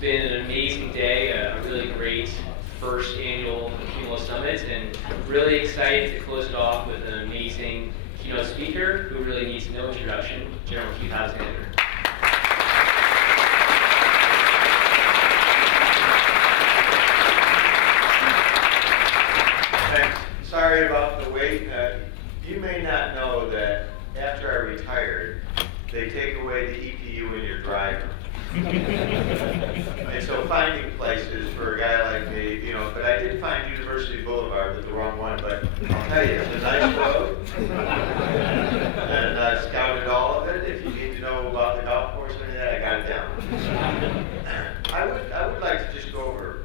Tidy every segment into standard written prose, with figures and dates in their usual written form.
been an amazing day, a really great first annual Accumulo Summit, and really excited to close it off with an amazing keynote speaker who really needs no introduction, General Keith Alexander. Thanks. Sorry about the wait. You may not know that after I retired, they take away the EPU in your driver. And so finding places for a guy like me, but I did find University Boulevard with the wrong one, but I'll tell you, it's a nice road. And I scouted all of it. If you need to know about the golf course or any of that, I got it down. I would like to just go over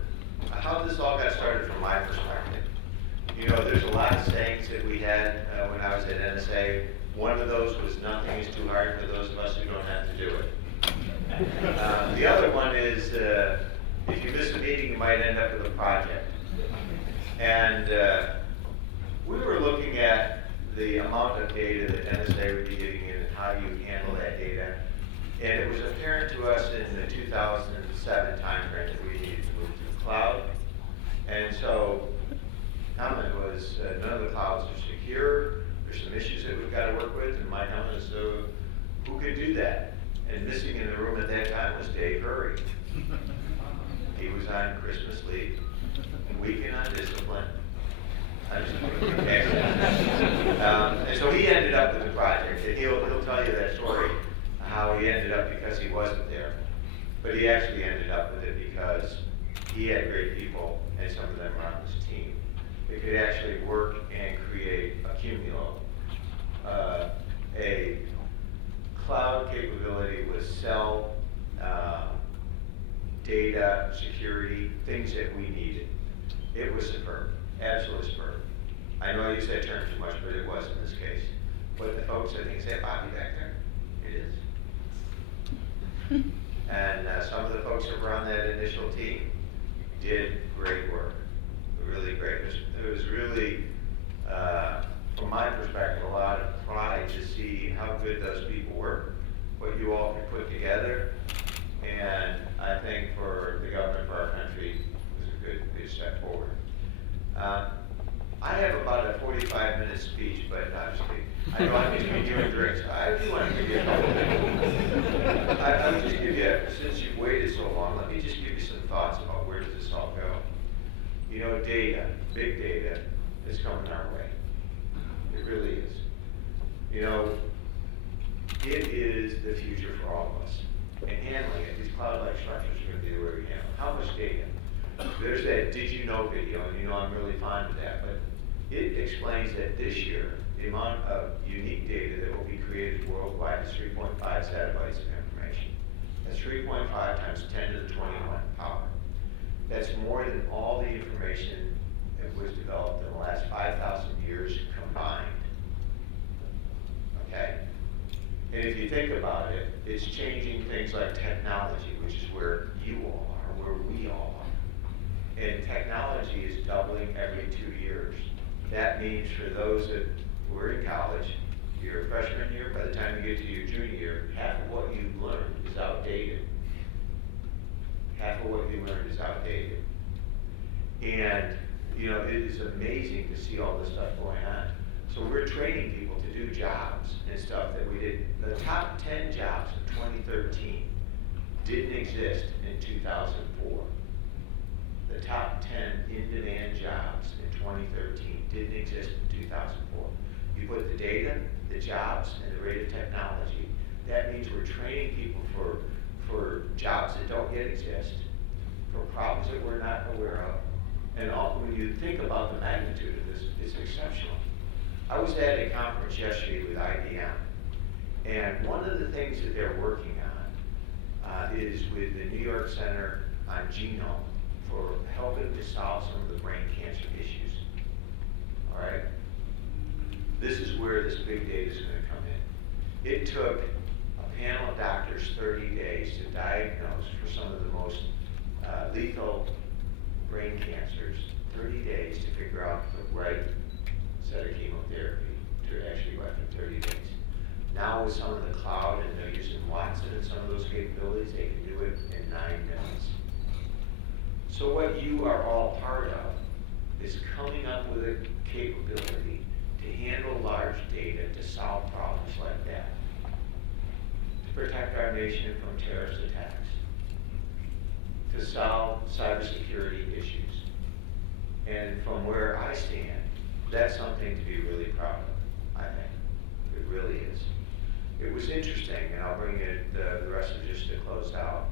how this all got started from my perspective. There's a lot of sayings that we had when I was at NSA. One of those was nothing is too hard for those of us who don't have to do it. The other one is if you miss a meeting, you might end up with a project. And we were looking at the amount of data that NSA would be getting in and how you handle that data. And it was apparent to us in the 2007 timeframe that we needed to move to the cloud. And so comment was none of the clouds are secure. There's some issues that we've got to work with. And my comment is who could do that? And missing in the room at that time was Dave Hurry. He was on Christmas leave, weekend on discipline. And so he ended up with the project, and he'll tell you that story, how he ended up because he wasn't there. But he actually ended up with it because he had great people, and some of them were on his team. They could actually work and create Accumulo, a cloud capability with cell, data, security, things that we needed. It was superb, absolutely superb. I know you said term too much, but it was in this case. But the folks, I think, say, Bobby back there, it is. And some of the folks that were on that initial team did great work, really great. It was really, from my perspective, a lot of pride to see how good those people were, what you all could put together, and I think for the government, for our country, it was a good step forward. I have about a 45-minute speech, but obviously, I know I'm going to be doing drinks. I do want to give you a couple things. I'll just give you, since you've waited so long, let me just give you some thoughts about where does this all go. Data, big data, is coming our way. It really is. It is the future for all of us. And handling it, these cloud-like structures are going to be the way we handle it. How much data? There's that did you know video, and I'm really fond of that, but it explains that this year, the amount of unique data that will be created worldwide is 3.5 zettabytes of information. That's 3.5 times 10 to the 21 power. That's more than all the information that was developed in the last 5,000 years combined. Okay? And if you think about it, it's changing things like technology, which is where you all are, where we all are. And technology is doubling every 2 years. That means for those that were in college, your freshman year, by the time you get to your junior year, half of what you've learned is outdated. Half of what you learned is outdated. And, it is amazing to see all this stuff going on. So we're training people to do jobs and stuff that we did. The top 10 jobs in 2013 didn't exist in 2004. The top 10 in-demand jobs in 2013 didn't exist in 2004. You put the data, the jobs, and the rate of technology. That means we're training people for jobs that don't yet exist, for problems that we're not aware of. And when you think about the magnitude of this, it's exceptional. I was at a conference yesterday with IBM, and one of the things that they're working on is with the New York Center on Genome for helping to solve some of the brain cancer issues. All right? This is where this big data is going to come in. It took a panel of doctors 30 days to diagnose for some of the most lethal brain cancers, 30 days to figure out the right set of chemotherapy to actually go after 30 days. Now with some of the cloud and they're using Watson and some of those capabilities, they can do it in 9 minutes. So what you are all part of is coming up with a capability to handle large data, to solve problems like that, to protect our nation from terrorist attacks, to solve cybersecurity issues. And from where I stand, that's something to be really proud of, I think. It really is. It was interesting, and I'll bring it, the rest of it just to close out.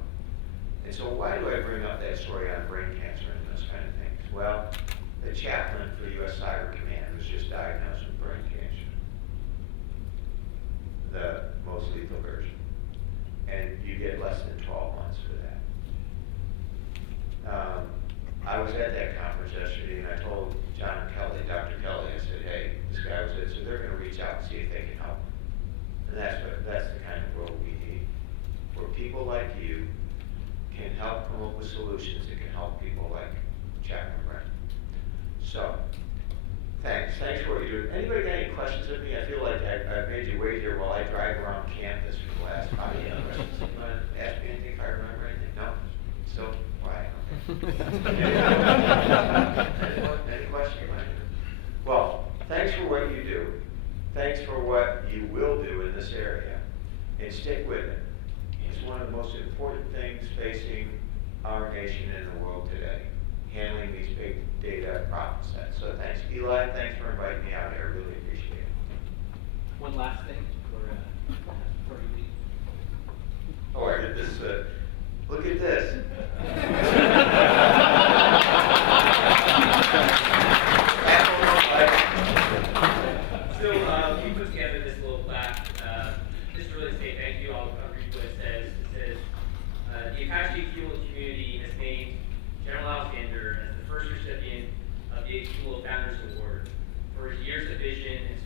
And so why do I bring up that story on brain cancer and those kind of things? Well, the chaplain for U.S. Cyber Command was just diagnosed with brain cancer, the most lethal version. And you get less than 12 months for that. I was at that conference yesterday, and I told John Kelly, Dr. Kelly, I said, hey, this guy was it, so they're going to reach out and see if they can help. And that's the kind of world we need, where people like you can help come up with solutions that can help people like Chaplain Brent. So, thanks for what you do. Anybody got any questions of me? I feel like I've made you wait here while I drive around campus for the last 5 years. You want to ask me anything if I remember anything? No? So, why? Any questions? Well, thanks for what you do. Thanks for what you will do in this area. And stick with it. It's one of the most important things facing our nation and the world today, handling these big data problem sets. So thanks, Eli. Thanks for inviting me out here. I really appreciate it. One last thing before you leave. Oh, I did this. Look at this. So we put together this little plaque, just to really say thank you. I'll read what it says. It says, the Accumulo community has named General Alexander as the first recipient of the Accumulo Founders Award for his years of vision and